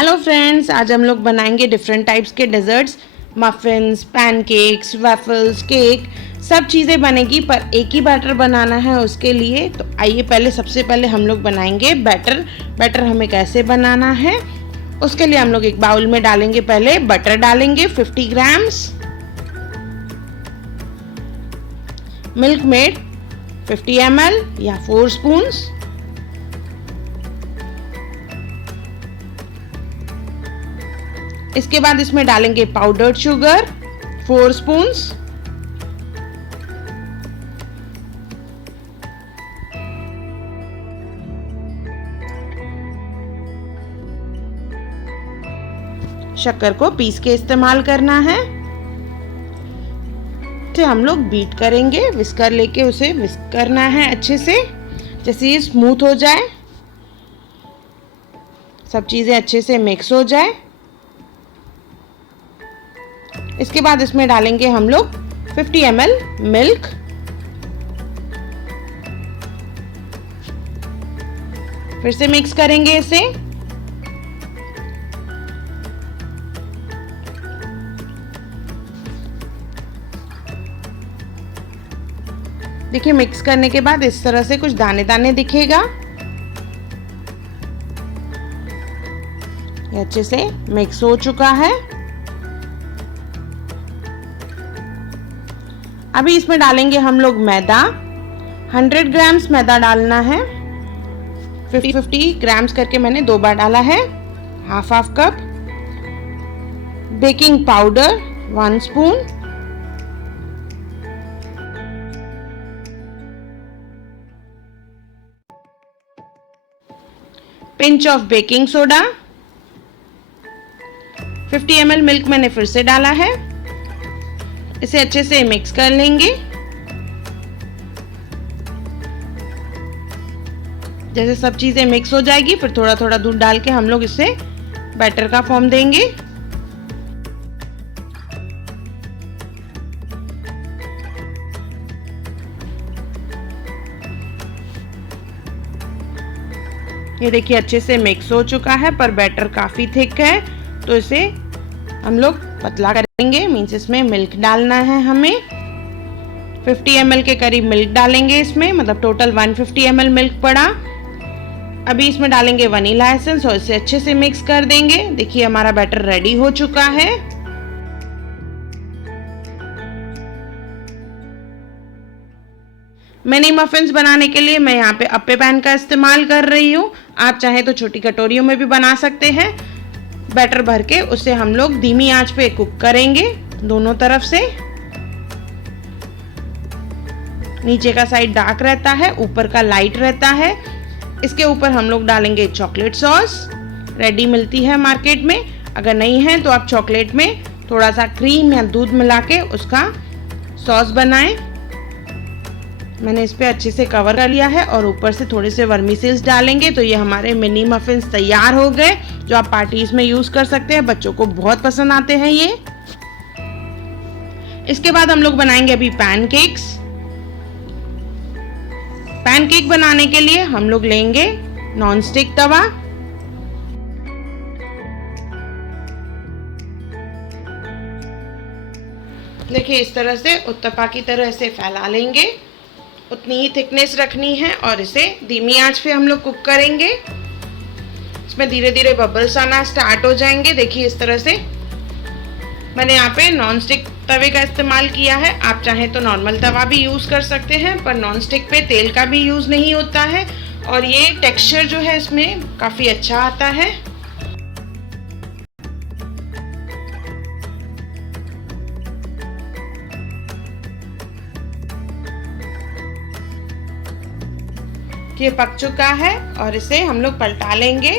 Hello friends, आज हम लोग बनाएंगे डिफरेंट टाइप्स के desserts. Muffins, pancakes, waffles, cake, सब चीज़ें बनेगी पर एक ही बैटर बनाना है उसके लिए। तो आइए सबसे पहले हम लोग बनाएंगे बैटर हमें कैसे बनाना है उसके लिए हम लोग एक बाउल में डालेंगे, पहले बटर डालेंगे 50 ग्राम्स, मिल्क मेड 50 ml या 4 स्पून्स, इसके बाद इसमें डालेंगे पाउडर्ड शुगर 4 स्पून्स, शक्कर को पीस के इस्तेमाल करना है। तो हम लोग बीट करेंगे, विस्कर लेके उसे विस्क करना है अच्छे से, जैसे ये स्मूथ हो जाए, सब चीज़ें अच्छे से मिक्स हो जाए। इसके बाद इसमें डालेंगे हम लोग 50 ml मिल्क, फिर से मिक्स करेंगे इसे। देखिए मिक्स करने के बाद इस तरह से कुछ दाने दाने दिखेगा, ये अच्छे से मिक्स हो चुका है। अभी इसमें डालेंगे हम लोग मैदा, 100 ग्राम्स मैदा डालना है, 50-50 ग्राम्स करके मैंने 2 बार डाला है, half cup. Baking powder 1 spoon, pinch of baking soda, 50 ml milk मैंने फिर से डाला है, इसे अच्छे से मिक्स कर लेंगे। जैसे सब चीजें मिक्स हो जाएगी फिर थोड़ा थोड़ा दूध डाल के हम लोग इसे बैटर का फॉर्म देंगे। ये देखिए अच्छे से मिक्स हो चुका है पर बैटर काफी थिक है, तो इसे हम लोग पतला करेंगे, मीन्स इसमें मिल्क डालना है हमें। 50 ml के करीब मिल्क डालेंगे इसमें, मतलब टोटल 150 ml मिल्क पड़ा। अभी इसमें डालेंगे वनीला एसेंस और इसे अच्छे से मिक्स कर देंगे। देखिए हमारा बैटर रेडी हो चुका है। मिनी मफिन्स बनाने के लिए मैं यहाँ पे अप्पे पैन का इस्तेमाल कर रही हूँ, आप चाहे तो छोटी कटोरियों में भी बना सकते हैं। बैटर भर के उसे हम लोग धीमी आंच पे कुक करेंगे दोनों तरफ से। नीचे का साइड डार्क रहता है, ऊपर का लाइट रहता है। इसके ऊपर हम लोग डालेंगे चॉकलेट सॉस, रेडी मिलती है मार्केट में, अगर नहीं है तो आप चॉकलेट में थोड़ा सा क्रीम या दूध मिला के उसका सॉस बनाएं। मैंने इस पे अच्छे से कवर कर लिया है और ऊपर से थोड़े से वर्मीसेल्स डालेंगे तो ये हमारे मिनी मफिन्स तैयार हो गए, जो आप पार्टीज में यूज कर सकते हैं, बच्चों को बहुत पसंद आते हैं ये। इसके बाद हम लोग बनाएंगे अभी पैनकेक्स। पैनकेक बनाने के लिए हम लोग लेंगे नॉन स्टिक तवा, देखिए इस तरह से उत्तपा की तरह से फैला लेंगे, उतनी ही थिकनेस रखनी है और इसे धीमी आंच पे हम लोग कुक करेंगे। इसमें धीरे धीरे बबल्स आना स्टार्ट हो जाएंगे। देखिए इस तरह से मैंने यहाँ पे नॉन स्टिक तवे का इस्तेमाल किया है, आप चाहें तो नॉर्मल तवा भी यूज़ कर सकते हैं, पर नॉन स्टिक पे तेल का भी यूज़ नहीं होता है और ये टेक्सचर जो है इसमें काफ़ी अच्छा आता है। ये पक चुका है और इसे हम लोग पलटा लेंगे।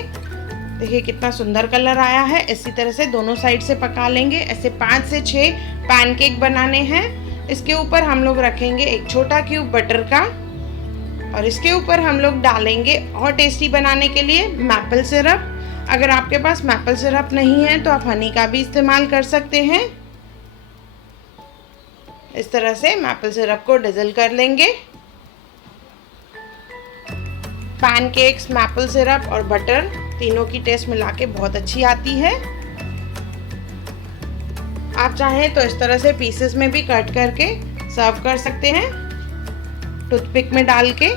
देखिए कितना सुंदर कलर आया है। इसी तरह से दोनों साइड से पका लेंगे। ऐसे 5 से 6 पैनकेक बनाने हैं। इसके ऊपर हम लोग रखेंगे एक छोटा क्यूब बटर का और इसके ऊपर हम लोग डालेंगे और टेस्टी बनाने के लिए मैपल सिरप। अगर आपके पास मैपल सिरप नहीं है तो आप हनी का भी इस्तेमाल कर सकते हैं। इस तरह से मैपल सिरप को डिज़ल कर लेंगे। पैनकेक्स, मैपल सिरप और बटर तीनों की टेस्ट मिला के बहुत अच्छी आती है। आप चाहें तो इस तरह से पीसेस में भी कट करके सर्व कर सकते हैं, टूथपिक में डाल के।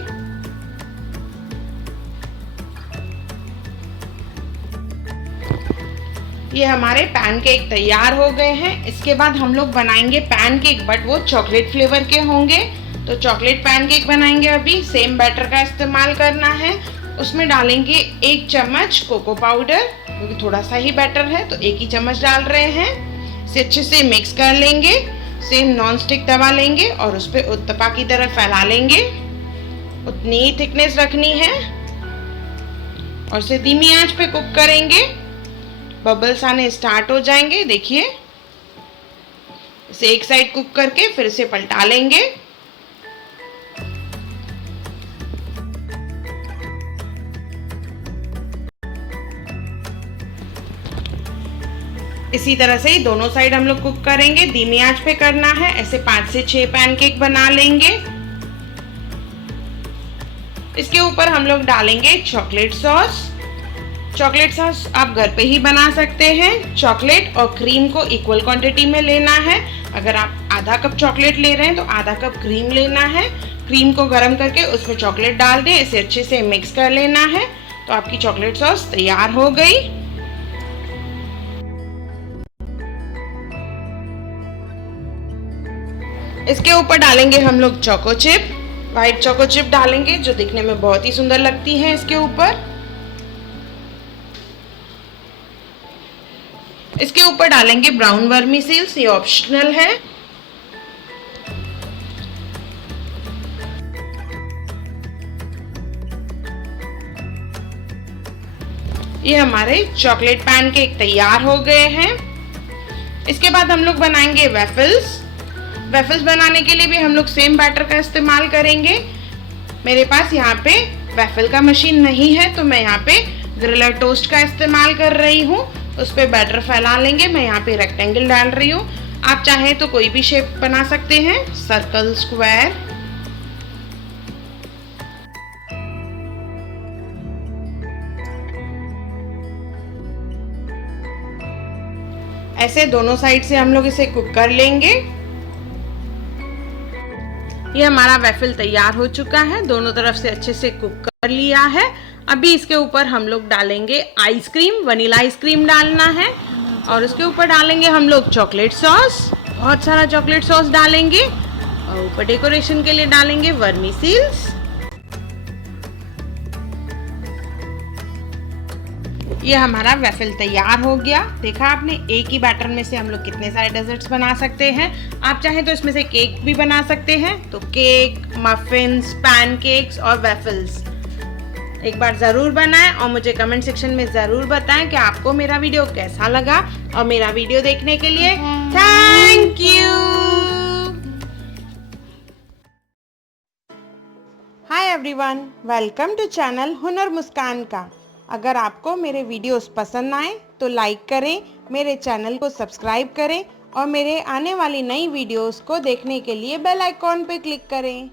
ये हमारे पैनकेक तैयार हो गए हैं। इसके बाद हम लोग बनाएंगे पैनकेक, बट वो चॉकलेट फ्लेवर के होंगे। तो चॉकलेट पैनकेक बनाएंगे। अभी सेम बैटर का इस्तेमाल करना है। उसमें डालेंगे 1 चम्मच कोको पाउडर, क्योंकि थोड़ा सा ही बैटर है तो 1 ही चम्मच डाल रहे हैं। इसे अच्छे से मिक्स कर लेंगे। सेम नॉन स्टिक तवा लेंगे और उस पर उत्तपा की तरह फैला लेंगे। उतनी ही थिकनेस रखनी है और इसे धीमी आंच पे कुक करेंगे। बबल्स आने स्टार्ट हो जाएंगे, देखिए। इसे एक साइड कुक करके फिर इसे पलटा लेंगे। इसी तरह से ही दोनों साइड हम लोग कुक करेंगे। धीमी आंच पे करना है। ऐसे 5 से 6 पैनकेक बना लेंगे। इसके ऊपर हम लोग डालेंगे चॉकलेट सॉस। चॉकलेट सॉस आप घर पे ही बना सकते हैं। चॉकलेट और क्रीम को इक्वल क्वांटिटी में लेना है। अगर आप आधा कप चॉकलेट ले रहे हैं तो आधा कप क्रीम लेना है। क्रीम को गर्म करके उसमें चॉकलेट डाल दें। इसे अच्छे से मिक्स कर लेना है। तो आपकी चॉकलेट सॉस तैयार हो गई। इसके ऊपर डालेंगे हम लोग choco chip. White choco chip डालेंगे जो दिखने में बहुत ही सुंदर लगती है। इसके ऊपर डालेंगे ब्राउन वर्मीसेल्स, ये ऑप्शनल है। ये हमारे चॉकलेट पैनकेक तैयार हो गए हैं। इसके बाद हम लोग बनाएंगे वेफल्स। वेफल्स बनाने के लिए भी हम लोग सेम बैटर का इस्तेमाल करेंगे। मेरे पास यहाँ पे वेफल का मशीन नहीं है तो मैं यहाँ पे ग्रिलर टोस्ट का इस्तेमाल कर रही हूँ। उस पर बैटर फैला लेंगे। मैं यहाँ पे रेक्टेंगल डाल रही हूँ। आप चाहें तो कोई भी शेप बना सकते हैं, सर्कल, स्क्वायर। ऐसे दोनों साइड से हम लोग इसे कुक कर लेंगे। ये हमारा वेफल तैयार हो चुका है। दोनों तरफ से अच्छे से कुक कर लिया है। अभी इसके ऊपर हम लोग डालेंगे आइसक्रीम, वनीला आइसक्रीम डालना है। और उसके ऊपर डालेंगे हम लोग चॉकलेट सॉस, बहुत सारा चॉकलेट सॉस डालेंगे। और ऊपर डेकोरेशन के लिए डालेंगे वर्मीसेल्स। ये हमारा वेफल तैयार हो गया। देखा आपने, एक ही बैटर में से हम लोग कितने सारे डेजर्ट्स बना सकते हैं। आप चाहें तो इसमें से केक भी बना सकते हैं। तो केक, मफिन्स, पैनकेक्स और वेफल्स एक बार ज़रूर बनाएं और मुझे कमेंट सेक्शन में ज़रूर बताएं कि आपको मेरा वीडियो कैसा लगा। और मेरा वीडियो देखने के लिए thank you. Hi everyone, welcome to channel Hunar Muskaan का। अगर आपको मेरे वीडियोस पसंद आए तो लाइक करें, मेरे चैनल को सब्सक्राइब करें और मेरे आने वाली नई वीडियोस को देखने के लिए बेल आइकॉन पे क्लिक करें।